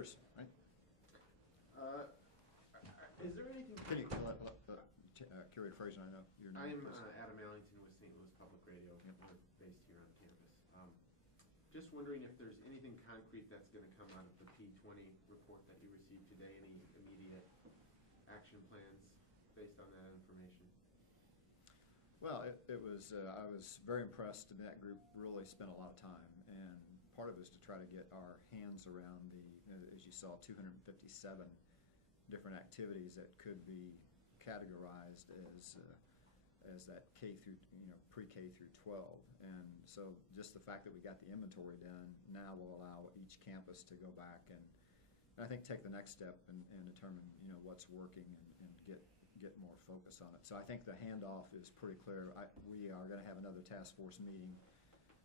yours, right? Is there anything? Can you let Curator Fraser, I know your name. I'm Adam Allington with St. Louis Public Radio. Yep. We're based here on campus. Just wondering if there's anything concrete that's going to come out of the P20 report that you received today. Any immediate action plans based on that information? Well, it was. I was very impressed. And that group really spent a lot of time, and part of it was to try to get our hands around the, as you saw, 257 different activities that could be categorized as that K through, pre-K through 12. And so just the fact that we got the inventory done now will allow each campus to go back and I think take the next step and determine, what's working and get more focus on it. So I think the handoff is pretty clear. We are going to have another task force meeting,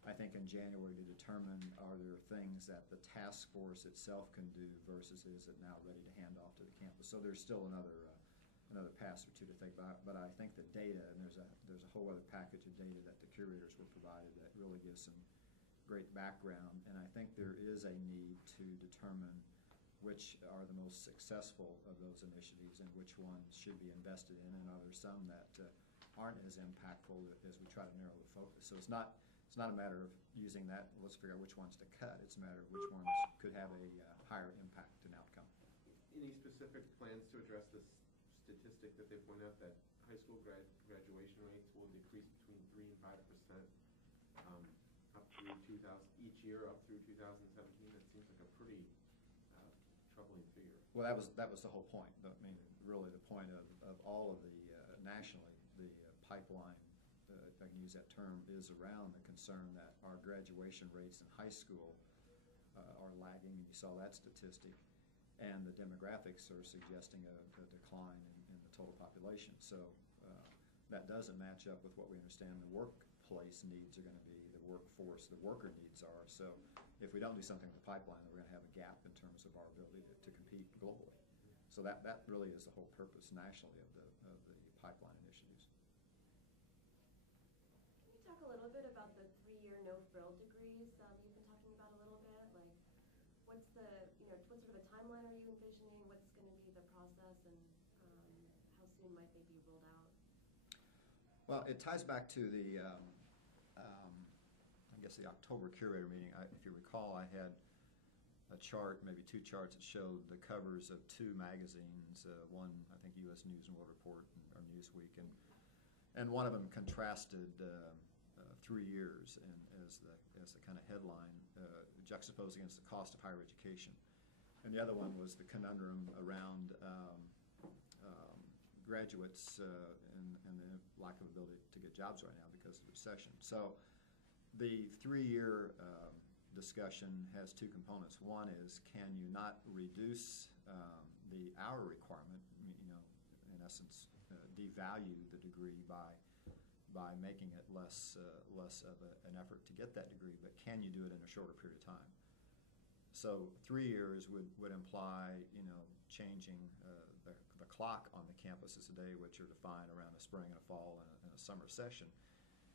I think, in January to determine are there things that the task force itself can do versus is it now ready to hand off to the campus. So there's still another pass or two to think about, but I think the data, and there's a whole other package of data that the curators were provided that really gives some great background, and I think there is a need to determine which are the most successful of those initiatives and which ones should be invested in, and are there some that aren't as impactful as we try to narrow the focus. So it's not a matter of using that, let's figure out which ones to cut. It's a matter of which ones could have a higher impact and outcome. Any specific plans to address this statistic that they point out that high school graduation rates will decrease between 3 and 5% up through each year up through 2017? That seems like a pretty troubling figure. Well, that was the whole point. I mean, really the point of all of the nationally, the pipeline, if I can use that term, is around the concern that our graduation rates in high school are lagging, and you saw that statistic, and the demographics are suggesting a decline in the total population. So that doesn't match up with what we understand the workplace needs are going to be, the workforce, the worker needs are. So if we don't do something with the pipeline, then we're going to have a gap in terms of our ability to compete globally. So that really is the whole purpose nationally of the pipeline initiatives. Can you talk a little bit about the 3-year no-frill degrees you've been talking about a little bit? Like, what's the, what sort of a timeline are you envisioning? What's going to be the process, and how soon might they be rolled out? Well, it ties back to the, I guess, the October curator meeting. If you recall, I had a chart, maybe 2 charts, that showed the covers of 2 magazines. One, I think, U.S. News and World Report or Newsweek, and one of them contrasted 3 years and as the kind of headline, juxtaposed against the cost of higher education. And the other one was the conundrum around graduates and the lack of ability to get jobs right now because of the recession. So the 3-year discussion has 2 components. One is, can you not reduce the hour requirement, in essence, devalue the degree by making it less of an effort to get that degree, but can you do it in a shorter period of time? So 3 years would imply, changing the clock on the campuses today, which are defined around a spring and a fall and a summer session,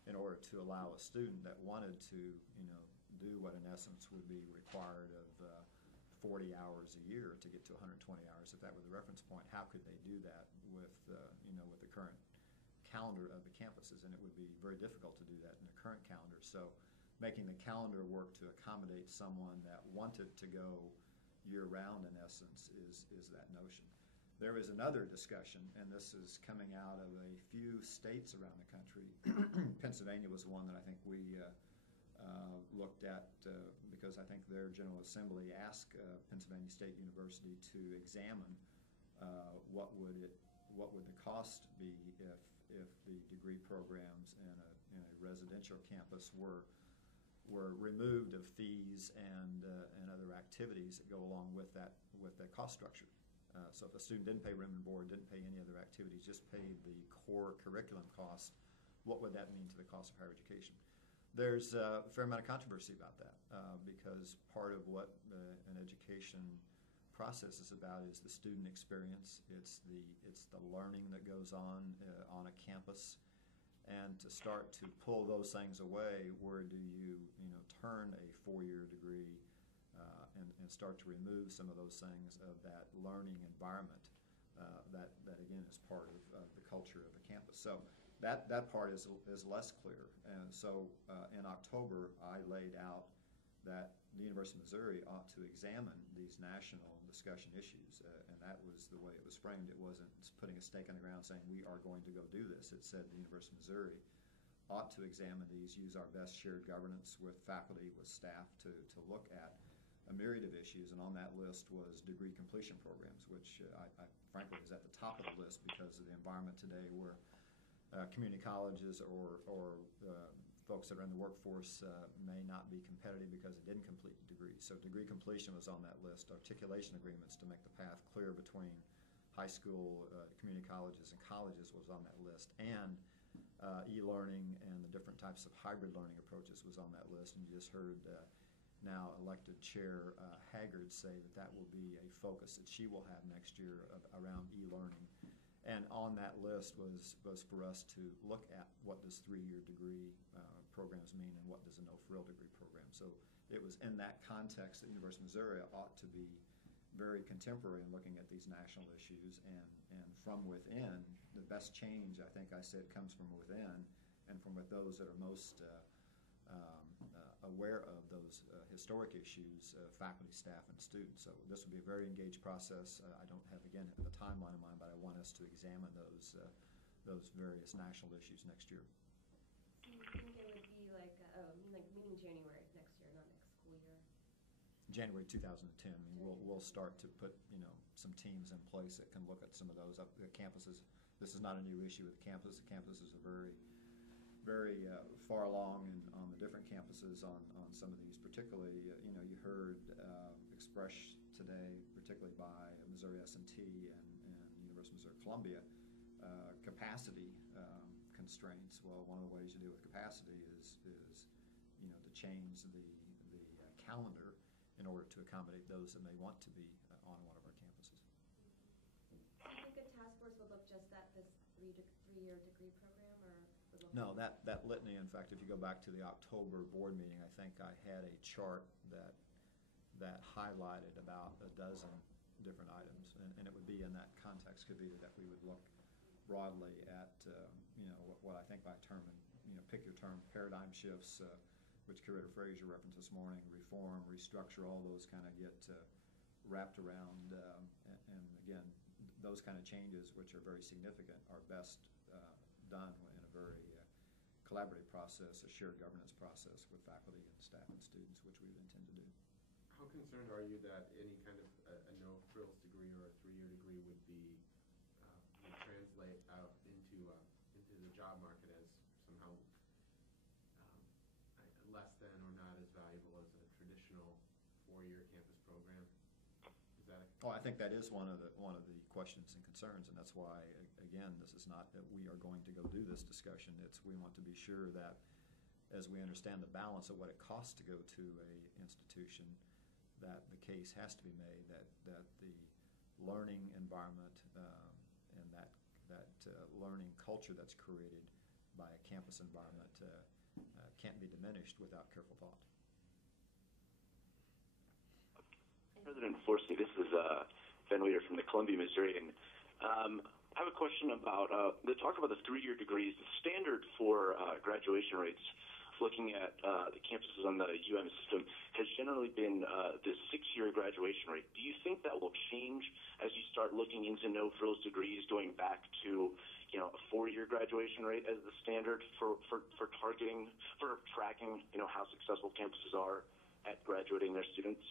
in order to allow a student that wanted to, do what in essence would be required of 40 hours a year to get to 120 hours, if that were the reference point. How could they do that with, with the current calendar of the campuses? And it would be very difficult to do that in the current calendar. So making the calendar work to accommodate someone that wanted to go year-round, in essence, is that notion. There is another discussion, and this is coming out of a few states around the country. Pennsylvania was one that I think we looked at because I think their General Assembly asked Pennsylvania State University to examine what would the cost be if the degree programs in a residential campus were removed of fees and other activities that go along with that cost structure. So if a student didn't pay room and board, didn't pay any other activities, just paid the core curriculum cost, what would that mean to the cost of higher education? There's a fair amount of controversy about that because part of what an education process is about is the student experience. It's the learning that goes on a campus. And to start to pull those things away, where do you turn a 4-year degree and start to remove some of those things of that learning environment that again is part of the culture of the campus. So that part is less clear. And so in October, I laid out that the University of Missouri ought to examine these national discussion issues, and that was the way it was framed. It wasn't putting a stake in the ground saying we are going to go do this. It said the University of Missouri ought to examine these, use our best shared governance with faculty, with staff to look at a myriad of issues, and on that list was degree completion programs, which I frankly is at the top of the list because of the environment today where community colleges or folks that are in the workforce may not be competitive because they didn't complete a degree. So degree completion was on that list. Articulation agreements to make the path clear between high school, community colleges, and colleges was on that list. And e-learning and the different types of hybrid learning approaches was on that list. And you just heard now elected Chair Haggard say that will be a focus that she will have next year around e-learning. And on that list was for us to look at what does 3-year degree programs mean and what does a no-frill degree program. So it was in that context that the University of Missouri ought to be very contemporary in looking at these national issues, and from within, the best change, I think I said, comes from within and from with those that are most aware of those historic issues, faculty, staff, and students. So this will be a very engaged process. I don't have, again, a timeline in mind, but I want us to examine those various national issues next year. Do you think it would be like meaning January next year, not next school year? January 2010. I mean, we'll start to put some teams in place that can look at some of those. The campuses. This is not a new issue with the campus. The campuses are very far along on the different campuses on some of these. Particularly, you heard expressed today, particularly by Missouri S&T and University of Missouri Columbia, capacity constraints. Well, one of the ways you deal with capacity is to change the calendar in order to accommodate those that may want to be on one of our campuses. Do you think a task force would look just at this three-year degree program, or would look? No, that litany. In fact, if you go back to the October board meeting, I think I had a chart that highlighted about a dozen different items, and it would be in that context, Kavita, that we would look broadly at what I think by term, and pick your term, paradigm shifts, which Curator Frazier referenced this morning, reform, restructure, all those kind of get wrapped around, and again, those kind of changes, which are very significant, are best done in a very collaborative process, a shared governance process with faculty and staff and students, which we would intend to do. How concerned are you that any kind of a no-frills degree or a 3-year degree would be would translate out into the job market as somehow less than or not as valuable as a traditional 4-year campus program? Is that I think that is one of the questions and concerns, and that's why, again, this is not that we are going to go do this discussion. It's we want to be sure that as we understand the balance of what it costs to go to a institution, that the case has to be made that the learning environment and that learning culture that's created by a campus environment can't be diminished without careful thought. President Forsey, this is Ben Weeder from the Columbia Missourian. I have a question about the talk about the 3-year degrees. The standard for graduation rates, looking at the campuses on the system, has generally been the 6-year graduation rate. Do you think that will change as you start looking into no-frills degrees, going back to a 4-year graduation rate as the standard for tracking how successful campuses are at graduating their students?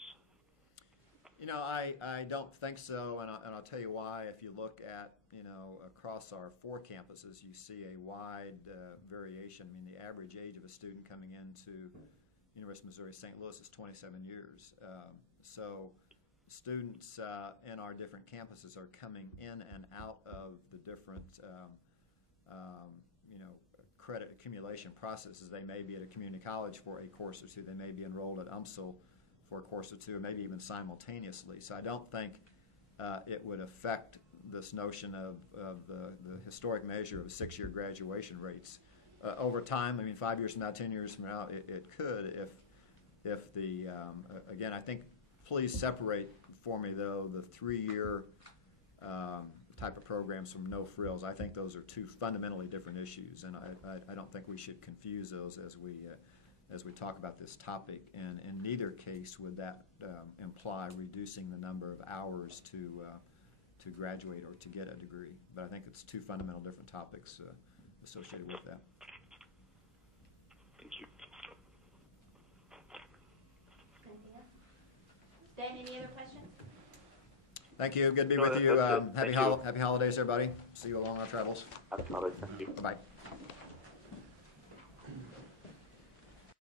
I don't think so, and I'll tell you why. If you look at, across our 4 campuses, you see a wide variation. I mean, the average age of a student coming into University of Missouri St. Louis is 27 years. So students in our different campuses are coming in and out of the different, credit accumulation processes. They may be at a community college for a course or two. They may be enrolled at UMSL for a course or two, or maybe even simultaneously. So I don't think it would affect this notion of the historic measure of 6-year graduation rates. Over time, I mean, 5 years from now, 10 years from now, it could if the, again, I think please separate for me, though, the 3-year type of programs from no frills. I think those are two fundamentally different issues, and I don't think we should confuse those as we talk about this topic. And in neither case would that imply reducing the number of hours to graduate or to get a degree. But I think it's two fundamental different topics associated with that. Thank you. Anything else? Dan, any other questions? Thank you. Good to be No, with you. that's it. Thank you. Happy holidays, everybody. See you along our travels. Happy holidays. Thank you. Bye-bye.